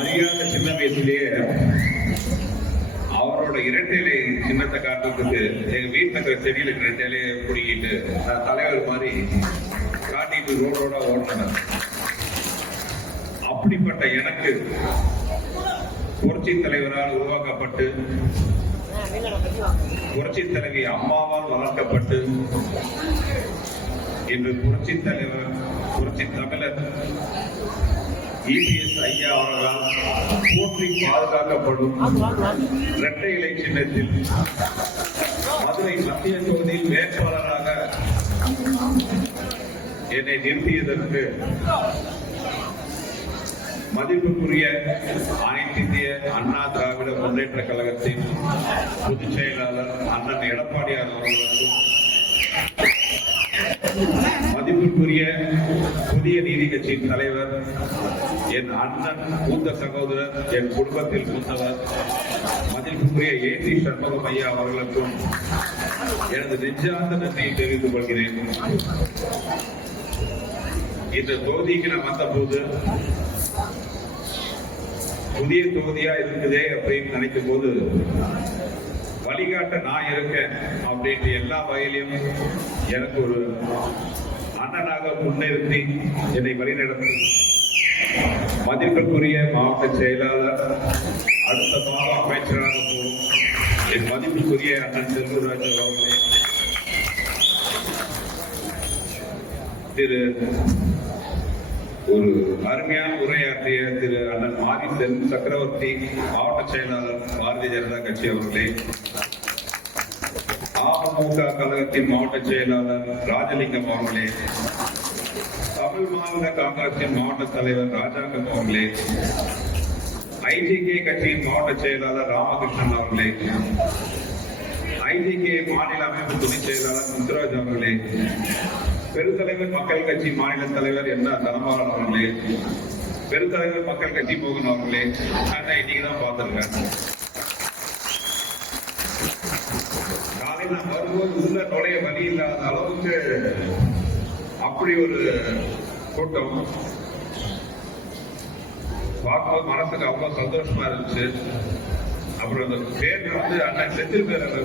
அறியாத சின்ன வயசுலயே அவரோட இரட்டையிலை சின்னத்தை காட்டுறதுக்கு எங்க வீட்டுல இருக்கிற செடியில இருக்கிற இரட்டையிலையை பிடிக்கிட்டு நான் தலைவர் மாதிரி காட்டிட்டு ரோடோட ஓட்டினேன். அப்படிப்பட்ட எனக்கு புரட்சி தலைவரால் உருவாக்கப்பட்டு புரட்சி தலைவி அம்மாவால் வளர்க்கப்பட்டு இன்று புரட்சி தலைவர் புரட்சி தமிழர் EPS ஐயா அவர்களால் போற்றி பாதுகாக்கப்படும் இரட்டை இலை சின்னத்தில் மதுரை மத்திய தொகுதியில் வேட்பாளராக என்னை நிறுத்தியதற்கு மதிப்புக்குரிய அனைத்து இந்திய அண்ணா திராவிட முன்னேற்ற கழகத்தின் பொதுச் செயலாளர் அண்ணன் எடப்பாடியார் அவர்களுக்கும் மதிப்புக்குரிய புதிய நீதி கட்சியின் தலைவர் என் அண்ணன் மூத்த சகோதரர் என் குடும்பத்தில் மூத்தவர் மதிப்புக்குரிய AC சண்முகம் ஐயா அவர்களுக்கும் எனது நெஞ்சார்ந்த நன்றியை தெரிவித்துக் கொள்கிறேன். இந்த தொகுதிக்கு நான் வந்த போது புதிய தொகுதியா இருக்குதே அப்படின்னு நினைக்கும் போது வழிகாட்ட நான் இருக்கேன் அப்படின்ற எல்லா வகையிலும் எனக்கு ஒரு அண்ணனாக முன்னிறுத்தி என்னை வழிநடத்தும் மதிப்புக்குரிய மாவட்ட செயலாளர், அடுத்த மாதம் அமைச்சராக போகும் என் மதிப்புக்குரிய அண்ணன் செல்வராஜ் அவர்களே, திரு ஒரு அருமையான உரையாற்றிய திரு அண்ணன் மாரி செல்வ சக்கரவர்த்தி மாவட்ட செயலாளர் பாரதிய ஜனதா கட்சி அவர்களே, அமமுக கழகத்தின் மாவட்ட செயலாளர் ராஜலிங்கம் அவர்களே, தமிழ் மாநில காங்கிரசின் மாவட்ட தலைவர் ராஜாங்கம் அவர்களே, IJK கட்சியின் மாவட்ட செயலாளர் ராமகிருஷ்ணன் அவர்களே, IJK மாநில அமைப்பு துணைச் செயலாளர் முத்துராஜ் அவர்களே, பெருந்தலைவர் மக்கள் கட்சி மாநில தலைவர் என்ன தனபாலன் அவர்களே, பெருந்தலைவர் மக்கள் கட்சி மோகன் அவர்களே, நான் இன்னைக்கு தான் பார்த்திருக்கேன். காலையில் நான் வரும்போது உள்ள நுழைய வழி இல்லாத அளவுக்கு அப்படி ஒரு கூட்டம் பார்க்கும்போது மனசுக்கு அவ்வளவு சந்தோஷமா இருந்துச்சு. அப்புறம் அந்த பேர் வந்து அண்ணன் செந்தில் பேர் அந்த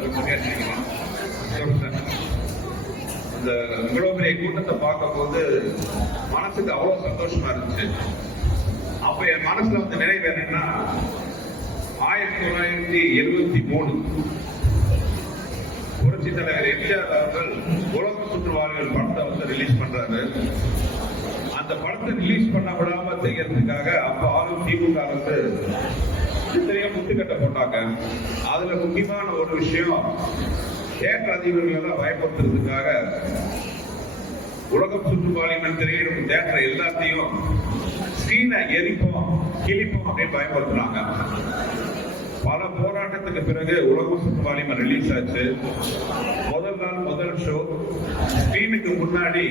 இவ்வளவு பெரிய கூட்டத்தை பார்க்கும் போது மனசுக்கு அவ்வளவு சந்தோஷமா இருந்துச்சு. அப்ப என் மனசுல வந்து நினைவு என்னன்னா 1973 புரட்சி தலைவர் எம்ஜிஆர் அவர்கள் உலக சுற்றுவார்கள் படத்தை வந்து ரிலீஸ் பண்றாரு. அந்த படத்தை ரிலீஸ் பண்ண விடாம செய்யறதுக்காக அப்ப ஆளும் திமுக வந்து இத்தனையும் முட்டுக்கட்டை போட்டாங்க. அதுல முக்கியமான ஒரு விஷயம், தேட்டர் அதிபர்கள் எல்லாம் பயப்படுத்துறதுக்காக உலகம் சுற்றுப்பாலிமன் திரையிடும் தேட்டர் எல்லாத்தையும் ஸ்கிரீனை எரிப்போம் கிழிப்போம் அப்படின்னு பயப்படுத்துறாங்க. பல போராட்டத்துக்கு பிறகு உலகம் சுற்றுப்பாலிமன் ரிலீஸ் ஆச்சு. முதல் நாள் முதல் ஷோ ஸ்கிரீனுக்கு முன்னாடி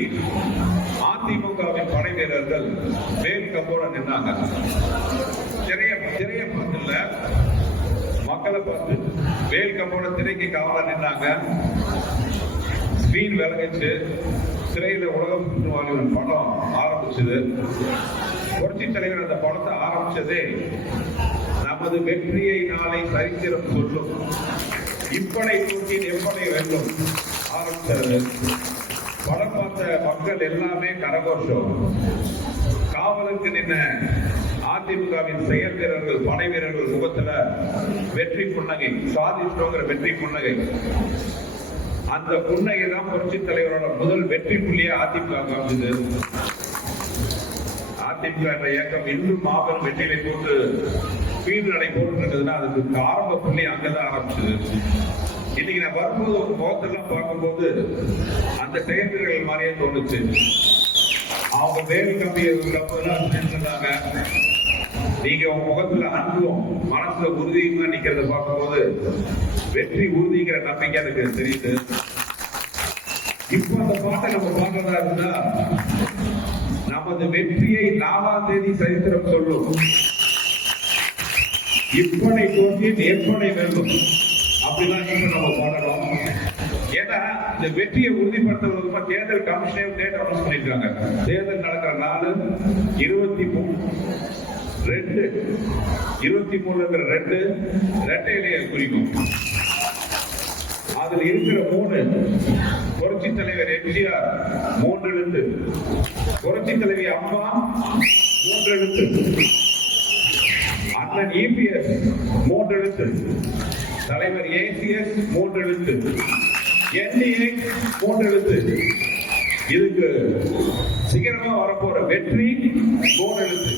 அதிமுகவின் படை வீரர்கள் வேல் கம்போட நின்னாங்க. திரைய பார்த்துல மக்களை பார்த்து வேல் கம்போட திரைக்கு காவலா நின்னாங்க. ஸ்கிரீன் விலகிச்சு. திரையில உலகம் சுற்றுவாலிமன் படம் ஆரம்பிச்சது. புரட்சி தலைவர் அந்த படத்தை ஆரம்பிச்சதே நமது வெற்றியை நாளை சரித்திரம் சொல்லும், இப்படை நோக்கி எப்படை வேண்டும் ஆரம்பிச்சது. படம் பார்த்த மக்கள் எல்லாமே கரகோஷம். காவலுக்கு நின்ன அதிமுகவின் செயல் வீரர்கள் படை வீரர்கள் முகத்துல வெற்றி புன்னகை, சாதிச்சோங்கிற வெற்றி புன்னகை. அந்த புன்னகை தான் புரட்சி தலைவரோட முதல் வெற்றி புள்ளியை அதிமுக காமிச்சது. அதிமுக என்ற இயக்கம் இன்னும் மாபெரும் வெற்றியை போட்டு ஸ்பீடு நடை போட்டு இருக்குதுன்னா அதுக்கு ஆரம்ப புள்ளி அங்கதான் ஆரம்பிச்சது. இன்னைக்கு நான் வரும்போது ஒரு முகத்தெல்லாம் பார்க்கும்போது அந்த செயல் வீரர்கள் மாதிரியே தோணுச்சு. அவங்க வேல் கம்பியை சொன்னாங்க. நீங்க உங்க முகத்துல அன்பும் மனசுல உறுதியுமா நிக்கிறத பார்க்கும்போது வெற்றி உறுதிங்கிற நம்பிக்கை எனக்கு தெரியுது. இப்ப அந்த பாட்டை நம்ம பார்க்கறதா இருந்தா நமது வெற்றியை 4ஆம் தேதி சரித்திரம் சொல்லும், இப்பனை தோன்றி நேர்பனை வேண்டும் அப்படிதான் இப்ப நம்ம பாடணும். ஏன்னா இந்த வெற்றியை உறுதிப்படுத்துறதுக்கு தேர்தல் கமிஷனே டேட் அனௌன்ஸ் பண்ணிருக்காங்க. தேர்தல் நடக்கிற நாள் 23 2 23 2 ரெட்டை இலையை குறிக்கும். அதில் இருக்கிற 3 புரட்சி தலைவர் எம்ஜிஆர் 3 எழுத்து, புரட்சி தலைவி அம்மா 3 எழுத்து, அண்ணன் இபிஎஸ் 3 எழுத்து, தலைவர் ஏசிஎஸ் 3 எழுத்து, என்டிஏ 3 எழுத்து. இதுக்கு சீக்கிரமா வரப்போற வெற்றி 3 எழுத்து.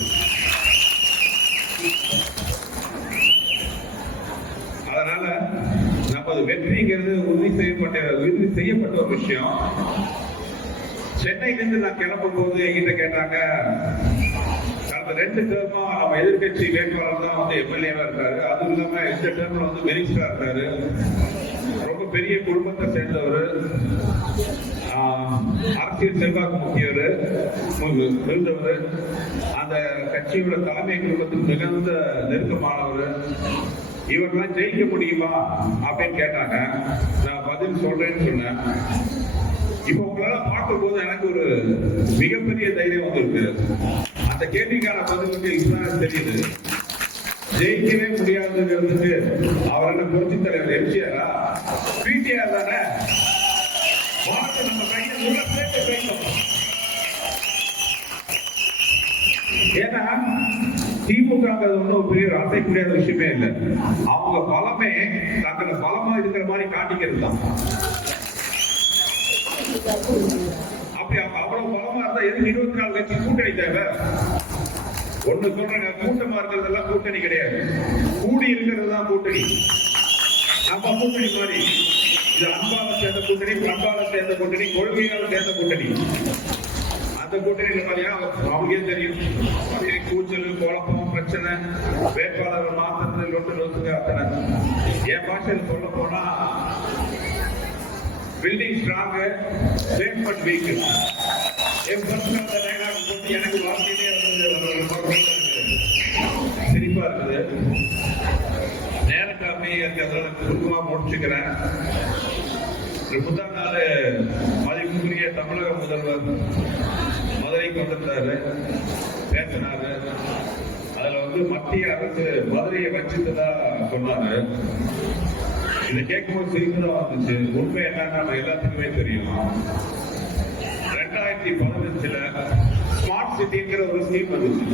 அதனால நமது வெற்றிங்கிறது உறுதி செய்யப்பட்ட ஒரு விஷயம். சென்னையிலிருந்து நான் கிளம்பும் போது என்கிட்ட கேட்டாங்க, கடந்த 2 டேர்மா நம்ம எதிர்கட்சி வேட்பாளர் தான் வந்து எம்எல்ஏவா இருக்காரு, அதுவும் இல்லாம இந்த டேர்ம்ல வந்து மினிஸ்டரா இருக்காரு, ரொம்ப பெரிய குடும்பத்தை சேர்ந்தவர், அரசியல் செல்வாக்கு முக்கியவர், இருந்தவர், அந்த கட்சியோட தலைமை குடும்பத்துக்கு மிகுந்த நெருக்கமானவர், இவரெல்லாம் ஜெயிக்க முடியுமா அப்படின்னு கேட்டாங்க. நான் பதில் சொல்றேன்னு சொன்னேன். இப்ப உங்களால பார்க்கும் போது எனக்கு ஒரு மிகப்பெரிய தைரியம் வந்திருக்கு. அந்த கேள்விக்கான பதில் வந்து இப்பதான் தெரியுது. ஜெயிக்கவே முடியாதுங்கிறதுக்கு அவர் என்ன புரட்சி தலைவர் எம்ஜிஆரா, பிடிஆர் தானே? நம்ம கையில் உள்ள சேர்த்து வைக்கணும். ஏன்னா திமுகங்கிறது ஒன்றும் பெரிய அசைக்கூடிய விஷயமே இல்லை. அவங்க பலமே தங்களை பலமா இருக்கிற மாதிரி காட்டிக்கிறது தான். அப்படி அவங்க அவ்வளவு பலமா இருந்தா எதுக்கு 24 கட்சி கூட்டணி தேவை? ஒண்ணு சொல்றேங்க, கூட்டமா இருக்கிறதெல்லாம் கூட்டணி கிடையாது, கூடி இருக்கிறது தான் கூட்டணி. நம்ம கூட்டணி மாதிரி இது அன்பால சேர்ந்த கூட்டணி, பண்பால சேர்ந்த கூட்டணி, கொள்கையால சேர்ந்த கூட்டணி. அந்த கூட்டணி அவங்களுக்கே தெரியும். கூச்சல், குழப்பம், பிரச்சனை, வேட்பாளர்கள் மாத்திரத்தில் அத்தனை. என் பாஷையில் சொல்ல போனா பில்டிங் ஸ்ட்ராங், பேஸ்மெண்ட் வீக். என் பர்சனல் டைலாக் போட்டு எனக்கு வாழ்க்கையிலே சிரிப்பா இருக்குது. நேரக்காமே சுருக்கமா முடிச்சுக்கிறேன். முந்தா நாள் மதிப்புக்குரிய தமிழக முதல்வர் மதுரைக்கு வந்திருந்தாரு, பேசினாரு. அதுல வந்து மத்திய அரசு மதுரையை வச்சுட்டுதான் சொன்னாரு. இதை கேட்கும்போது சிரிப்பு தான் வந்துச்சு. உண்மை என்னன்னா நம்ம எல்லாத்துக்குமே தெரியும். 2015 ஸ்மார்ட் சிட்டிங்கிற ஒரு ஸ்கீம் வந்துச்சு.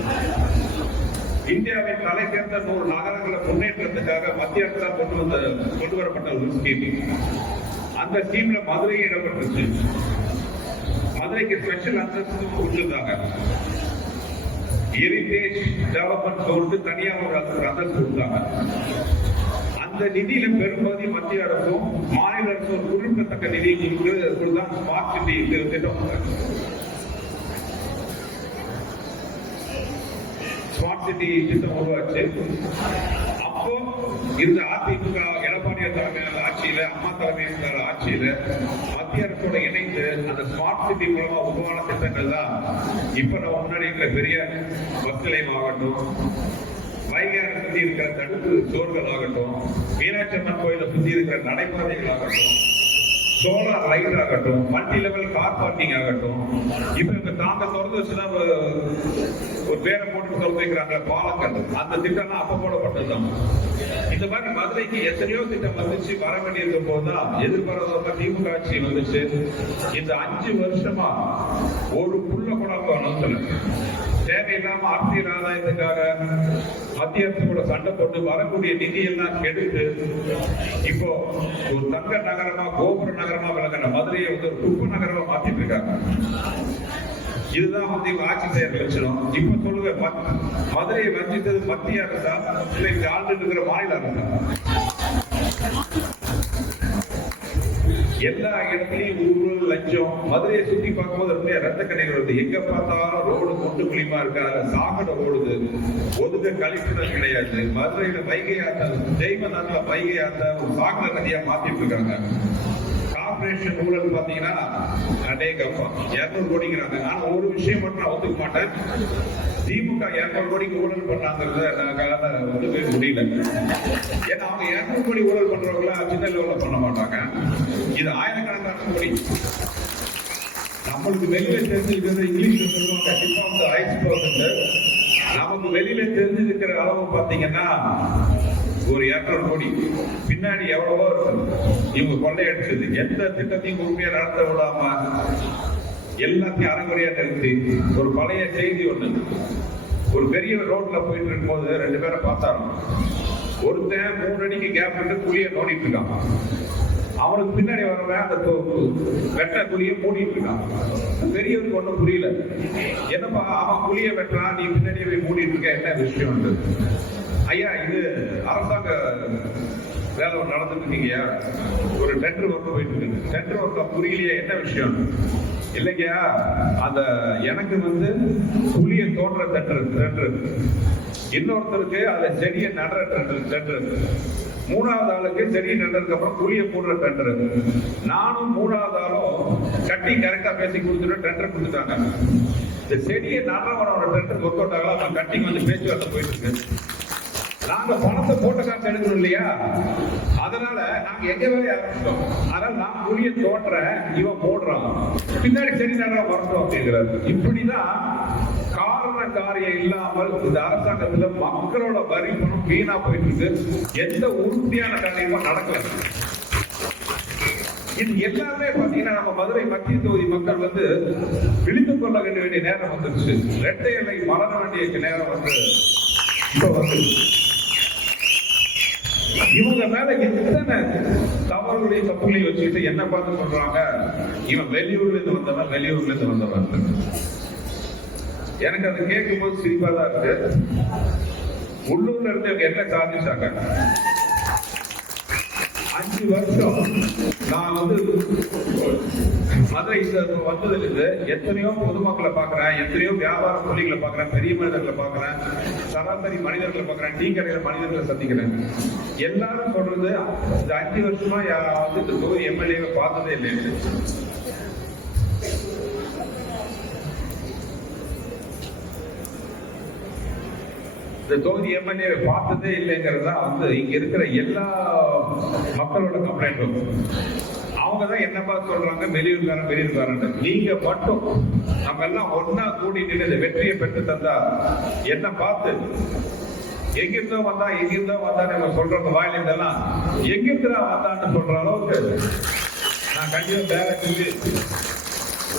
இந்தியாவின் தலை சேர்ந்த 100 நகரங்களை முன்னேற்றத்துக்காக மத்திய அரசால் கொண்டு வரப்பட்ட ஒரு ஸ்கீம். அந்த ஸ்கீம்ல மதுரை இடம்பெற்றுச்சு. மதுரைக்கு ஸ்பெஷல் அந்தஸ்து கொடுத்திருந்தாங்க. ஹெரிடேஜ் டெவலப்மெண்ட் சொல்லிட்டு தனியா ஒரு அந்தஸ்து கொடுத்தாங்க. அந்த நிதியில பெரும்பகுதி மத்திய அரசும் மாநில அரசும் குறிப்பிடத்தக்க நிதியை கொடுத்தா ஸ்மார்ட் சிட்டி திட்டம். ஸ்மார்ட் சிட்டி திட்டம் உருவாச்சு. அப்போ இந்த அதிமுக எடப்பாடி தலைமையிலான ஆட்சியில, அம்மா தலைமையிலான ஆட்சியில மத்திய அரசோட இணைந்து அந்த ஸ்மார்ட் சிட்டி மூலமா உருவான திட்டங்கள் தான் இப்ப நம்ம முன்னாடி இருக்கிற பெரிய பஸ் நிலையம் ஆகட்டும், வைகை சுத்தி இருக்கிற தடுப்பு சோர்கள் ஆகட்டும், மீனாட்சி அம்மன் கோயிலை சுத்தி இருக்கிற நடைபாதைகள் ஆகட்டும், சோலார் லைட் ஆகட்டும், மல்டி லெவல் கார் பார்க்கிங் ஆகட்டும். இப்ப இவங்க தாங்க திறந்து வச்சுதான் ஒரு பேரை போட்டு திறந்து வைக்கிறாங்க பாலங்கள். அந்த திட்டம்லாம் அப்ப போடப்பட்டதுதான். இந்த மாதிரி மதுரைக்கு எத்தனையோ திட்டம் வந்துச்சு. வர வேண்டியிருக்கும் போதுதான் எதிர்பாராத திமுக ஆட்சி வந்துச்சு. இந்த 5 வருஷமா ஒரு புள்ள கூட அனுப்பல. தேவையில்லாம அரசியல் ஆதாயத்துக்காக மத்திய அரசு கூட சண்டை போட்டு வரக்கூடிய நிதியெல்லாம் கெடுத்து இப்போ ஒரு தங்க நகரமா, கோபுர நகரமா விளங்கின மதுரையை வந்து ஒரு குப்பை நகரமா மாத்திட்டு இருக்காங்க. இதுதான் வந்து இவங்க ஆட்சி செய்யற லட்சணம். இப்ப சொல்லுங்க, மதுரையை வஞ்சித்தது மத்திய அரசா இல்லை இந்த ஆண்டு இருக்கிற மாநில அரசா? எல்லா இடத்துலயும் ஊழல், லஞ்சம். மதுரையை சுத்தி பார்க்கும்போது ரத்த கண்ணீர் வருது. எங்க பார்த்தாலும் ரோடு கொண்டு குளிமா இருக்காது, சாக்கடை ஓடுது, ஒதுங்க கழிப்பிடம் கிடையாது. மதுரையில வைகை ஆத்த, ஜெய்மநாத்ல வைகை ஆத்த ஒரு சாக்கடை நதியா மாத்திட்டு இருக்காங்க. கார்பரேஷன் ஊழல் பாத்தீங்கன்னா 200 கோடிங்கிறாங்க. ஆனா ஒரு விஷயம் மட்டும் நான் ஒத்துக்க மாட்டேன். திமுக 200 கோடிக்கு ஊழல் பண்ணாங்கிறத நாங்க ஒத்துக்கவே முடியல. ஏன்னா அவங்க 200 கோடி ஊழல் பண்றவங்கள சின்ன லெவல்ல பண்ண மாட்டாங்க. இது ஆயிரக்கணக்கான கோடி. நம்மளுக்கு வெளியில தெரிஞ்சிருக்கிறது இங்கிலீஷ்ல சொல்லுவாங்க, டிப் ஆஃப் த ஐஸ்பர்க். நமக்கு வெளியில தெரிஞ்சிருக்கிற அளவு பாத்தீங்கன்னா ஒரு 200 கோடி, பின்னாடி எவ்வளவோ இருக்கு. இவங்க கொள்ளையடிச்சது எந்த திட்டத்தையும் உண்மையா நடத்த விடாம எல்லாத்தையும் அரைகுறையா நிறுத்தி, ஒரு பழைய செய்தி ஒண்ணு, ஒரு பெரிய ரோட்ல போயிட்டு இருக்கும் போது 2 பேரை பார்த்தாங்க. ஒருத்தன் 3 அடிக்கு கேப் விட்டு குழிய நோண்டிட்டு இருக்கான். அவனுக்கு பின்னாடி வரவன் அந்த வெட்ட குழிய மூடிட்டு இருக்கான். பெரியவருக்கு ஒண்ணும் புரியல. என்னப்பா அவன் குழிய வெட்டுறான், நீ பின்னாடியே போய் மூடிட்டு இருக்க, என்ன விஷயம்? ஐயா, இது அரசாங்க வேலை நடந்துட்டு இருக்கீங்க, ஒரு டெண்டர் ஒர்க் போயிட்டு இருக்கு. டெண்டர் ஒர்க் புரியலையே, என்ன விஷயம்? இல்லைங்கயா, அந்த எனக்கு புளிய தோன்ற டெண்டர், இன்னொருத்தருக்கு அதுல செடியை நடுற டெண்டர், 3வது ஆளுக்கு செடியை நடுறதுக்கு அப்புறம் புளிய போடுற டெண்டர். நானும் 3வது ஆளும் கட்டி கரெக்டா பேசி கொடுத்துட்டு டெண்டர் கொடுத்துட்டாங்க. இந்த செடியை நடுறவனோட டெண்டர் ஒர்க் அவுட் ஆகலாம், அவன் கட்டிக்கு பேச்சுவார்த்தை போயிட்டு இருக்கு. நாங்க பணத்தை போட்ட காசு எடுக்கணும் இல்லையா? அதனால நாங்க எங்க வேலையை ஆரம்பிச்சிட்டோம். அதனால நான் புளிய தோன்றேன், இவன் போடுறான், பின்னாடி சரி நேரம் வரணும் அப்படிங்கிறாரு. இப்படிதான் காரண காரியம் இல்லாமல் இந்த அரசாங்கத்துல மக்களோட வரி பணம் வீணா போயிட்டு இருக்கு. எந்த உறுதியான காரியமும் நடக்கல. இது எல்லாமே பாத்தீங்கன்னா நம்ம மதுரை மத்திய தொகுதி மக்கள் விழித்துக் கொள்ள வேண்டிய நேரம் வந்துருச்சு. இரட்டை இலை மலர வேண்டிய நேரம் இப்ப இவங்க மேல எத்தனை தவறுடைய தப்புகளையும் வச்சுக்கிட்டு என்ன பார்த்து சொல்றாங்க, இவன் வெளியூர்ல இருந்து வந்தவன், வெளியூர்ல இருந்து வந்தவன். எனக்கு அதை கேட்கும் போது சிரிப்பா தான் இருக்கு. உள்ளூர்ல இருந்து இவங்க என்ன சாதிச்சாங்க? 5 வருஷம் நான் மதுரை வந்ததிலிருந்து எத்தனையோ பொதுமக்களை பாக்குறேன், எத்தனையோ வியாபார புள்ளிகளை பாக்குறேன், பெரிய மனிதர்களை பாக்குறேன், சராசரி மனிதர்களை பாக்குறேன், டீ கடையில மனிதர்களை சந்திக்கிறேன். எல்லாரும் சொல்றது இந்த 5 வருஷமா இந்த தொகுதி எம்எல்ஏவை பார்த்ததே இல்லை. இந்த தொகுதி எம்எல்ஏ பார்த்ததே இல்லைங்கிறதா இங்க இருக்கிற எல்லா மக்களோட கம்ப்ளைண்ட்டும். அவங்கதான் என்ன பார்த்து சொல்றாங்க, வெளியூர்காரன். நீங்க மட்டும் நம்ம எல்லாம் ஒன்னா கூடி நின்று வெற்றியை பெற்று தந்தா என்ன பார்த்து எங்கிருந்தோ வந்தா நம்ம சொல்றவங்க வாயிலிருந்தெல்லாம் எங்கிருந்தா வந்தான்னு சொல்ற அளவுக்கு நான் கண்டிப்பா வேலை செஞ்சு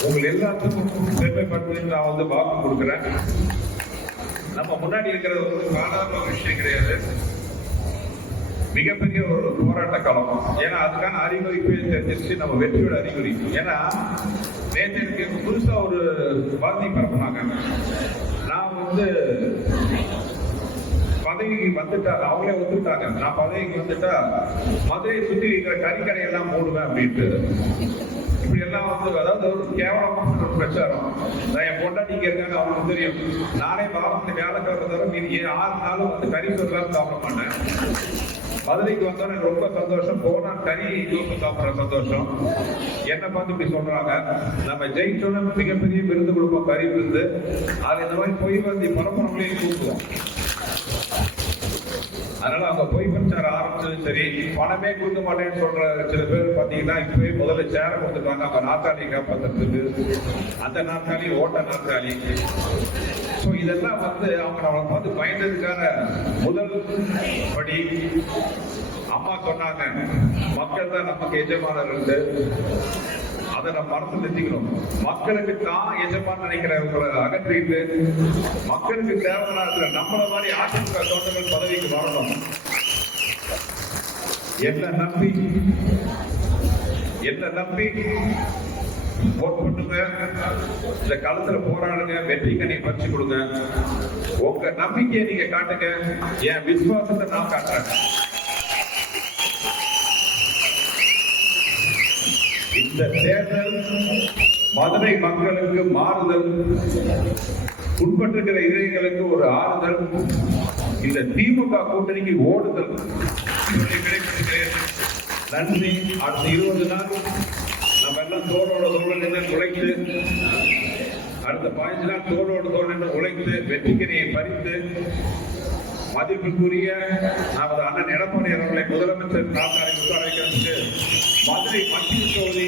உங்களை எல்லாத்துக்கும் பெருமைப்படுத்தி நான் வாக்கு கொடுக்குறேன். நம்ம முன்னாடி இருக்கிறது ஒரு சாதாரண விஷயம் கிடையாது, மிகப்பெரிய ஒரு போராட்ட காலம். ஏன்னா அதுக்கான அறிகுறி தெரிஞ்சிருச்சு, நம்ம வெற்றியோட அறிகுறி. ஏன்னா நேற்று புதுசா ஒரு வார்த்தை பரப்புனாங்க. நான் பதவிக்கு வந்துட்டா, அவங்களே ஒத்துக்கிட்டாங்க, நான் பதவிக்கு வந்துட்டா மதுரையை சுற்றி இருக்கிற கறிக்கடை எல்லாம் மூடுவேன் அப்படின்ட்டு. இப்படி எல்லாம் அதாவது ஒரு கேவலமான ஒரு பிரச்சாரம். நான் என் பொண்டாட்டி இங்க இருக்காங்க, அவங்களுக்கு தெரியும். நானே வாரத்துக்கு வியாழக்கிழமை தவிர மீதி 6 நாளும் கறி சோறுலாம் சாப்பிட மாட்டேன். மதுரைக்கு வந்தோம் எனக்கு ரொம்ப சந்தோஷம். போனா கறி தோசை சாப்பிட்ற சந்தோஷம். என்ன பார்த்து இப்படி சொல்றாங்க, நம்ம ஜெயிச்சோன்னு மிகப்பெரிய விருது கொடுப்போம், கறி விருது. அது இந்த மாதிரி பொய் பரப்புறவங்களையும் கூப்பிடுவோம். அதனால அவங்க பொய் பிரச்சாரம் ஆரம்பிச்சது சரி. பணமே கொடுக்க மாட்டேன்னு சொல்ற சில பேர் பாத்தீங்கன்னா இப்பவே முதல்ல சேர கொடுத்துருக்காங்க, அவங்க நாற்காலி காப்பாற்றுறதுக்கு. அந்த நாற்காலி ஓட்ட நாற்காலி. ஸோ இதெல்லாம் அவங்க நம்மளை பார்த்து பயந்ததுக்கான முதல் படி. அம்மா சொன்னாங்க, மக்கள் தான் நமக்கு எஜமானர்கள். அதை நம்ம மனசு நிறுத்திக்கணும். மக்களுக்கு தான் எஜமான நினைக்கிறவங்களை அகற்றிட்டு மக்களுக்கு தேவையான இருக்கிற நம்மள மாதிரி அதிமுக தொண்டர்கள் பதவிக்கு வரணும். என்ன நம்பி ஓட் பண்ணுங்க, இந்த களத்துல போராடுங்க, வெற்றி கனி பறிச்சு கொடுங்க. உங்க நம்பிக்கையை நீங்க காட்டுங்க, என் விசுவாசத்தை நான் காட்டுறேன். இந்த தேர்தல் மதுரை மக்களுக்கு மாறுதல், உட்பட்டிருக்கிற இதயங்களுக்கு ஒரு ஆறுதல், இந்த திமுக கூட்டணிக்கு ஓடுதல். நன்றி. அடுத்த 20 நாள் நம்ம எல்லாம் தோளோட தோழன் என்று உழைத்து, அடுத்த 15 நாள் தோளோடு தோழன் என்று உழைத்து வெற்றிக்கனியை பறித்து மதிப்புக்குரிய நமது அண்ணன் எடப்பாடி அவர்களை முதலமைச்சர் நாற்காலி உட்கார வைக்கிறதுக்கு மதுரை மத்திய தொகுதி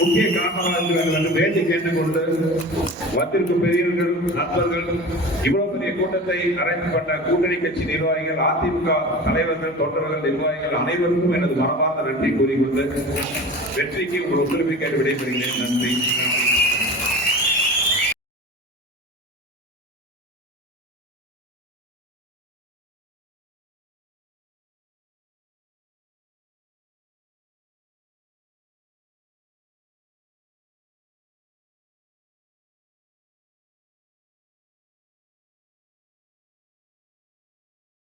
முக்கிய காரணமாக இருக்க வேண்டும் என்று வேண்டி கேட்டுக்கொண்டு வந்திருக்கும் பெரியவர்கள், நண்பர்கள், இவ்வளவு பெரிய கூட்டத்தை அரேஞ்ச் பண்ண கூட்டணி கட்சி நிர்வாகிகள், அதிமுக தலைவர்கள், தொண்டர்கள், நிர்வாகிகள் அனைவருக்கும் எனது மனமார்ந்த நன்றி கூறிக்கொண்டு வெற்றிக்கு உங்கள் ஒத்துழைப்பை கேட்டு விடைபெறுகிறேன். நன்றி.